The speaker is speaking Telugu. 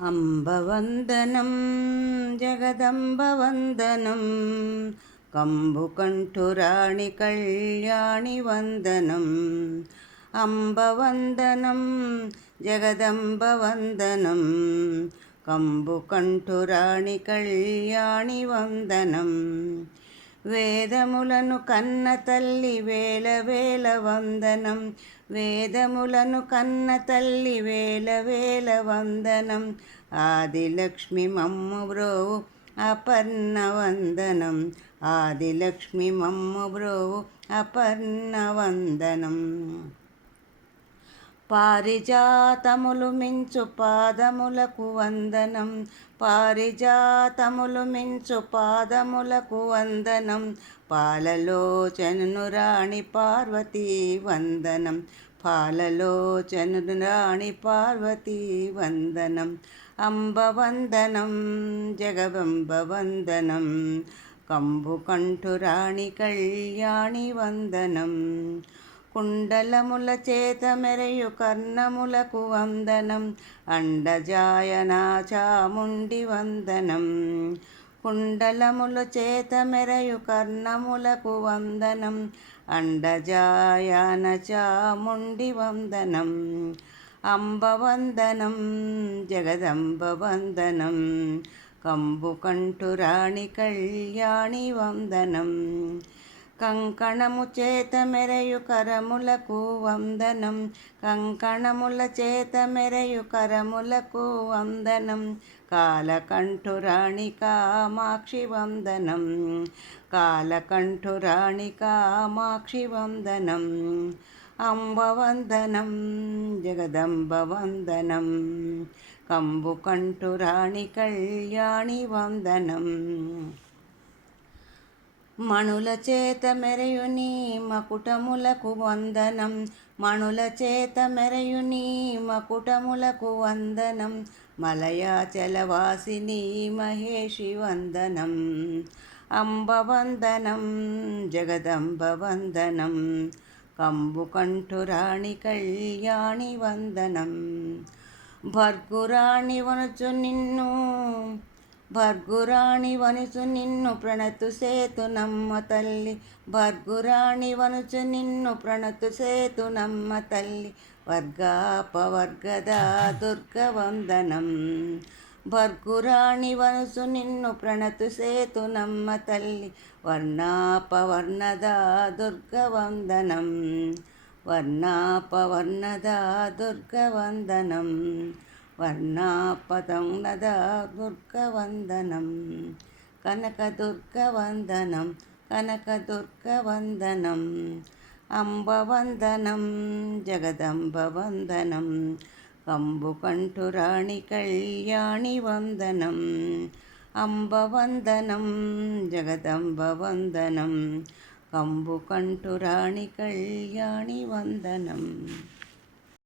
అంబవందనం జగదంబవందనం కంబుకంఠురాణి కళ్యాణి వందనం. అంబవందనం జగదంబవందనం కంబుకంఠురాణి కళ్యాణి వందనం. వేదములను కన్న తల్లి వేల వేల వందనం. వేదములను కన్న తల్లి వేల వేల వందనం. ఆదిలక్ష్మి మమ్ము బ్రోవు అపర్ణ వందనం. ఆదిలక్ష్మి మమ్ము బ్రోవు అపర్ణ వందనం. పారిజాతములు మించు పాదములకు వందనం. పారిజాతములు మించు పాదములకు వందనం. పాలలోచనను రాణి పార్వతీ వందనం. పాలలోచనను రాణి పార్వతీ వందనం. అంబవందనం జగదంబ వందనం కంబుకంఠురాణి కళ్యాణి వందనం. కుండలముల చేత మెరయు కర్ణములకు వందనం. అండజాయనా చాముండి వందనం. కుండలముల చేత మెరయు కర్ణములకు వందనం. అండజాయన చాముండి వందనం. అంబవందనం జగదంబ వందనం కంబుకంఠురాణి కళ్యాణి వందనం. కంకణము చేత మెరయు కరములకు వందనం. కంకణముల చేత మెరయు కరములకు వందనం. కాలకంఠురాణి కామాక్షి వందనం. కాలకంఠురాణి కామాక్షి వందనం. అంబవందనం జగదంబ వందనం కంబుకంఠురాణి కళ్యాణి వందనం. మణుల చేత మెరయుని మకుటములకు వందనం. మణుల చేత మెరయుని మకుటములకు వందనం. మలయాచలవాసిని మహేషి వందనం. అంబవందనం జగదంబ వందనం కంబుకంఠురాణి కళ్యాణి వందనం. భర్గురాణి వనుచు నిన్ను భర్గురాణి వనుచు నిన్ను ప్రణతు సేతునమ్మ తల్లి. భర్గురాణి వనుచు నిన్ను ప్రణతు సేతునమ్మ తల్లి. వర్గాపవర్గద దుర్గవందనం. భర్గురాణి వనుచు నిన్ను ప్రణతు సేతునమ్మ తల్లి. వర్ణాపవర్ణద దుర్గవందనం. వర్ణాపవర్ణద దుర్గవందనం. వర్ణాపదం దుర్గవందనం. కనకదుర్గవందనం కనకదుర్గవందనం. అంబవందనం జగదంబ వందనం కంబుకంఠురాణి కళ్యాణి వందనం. అంబవందనం జగదంబ వందనం కంబుకంఠురాణి కళ్యాణి వందనం.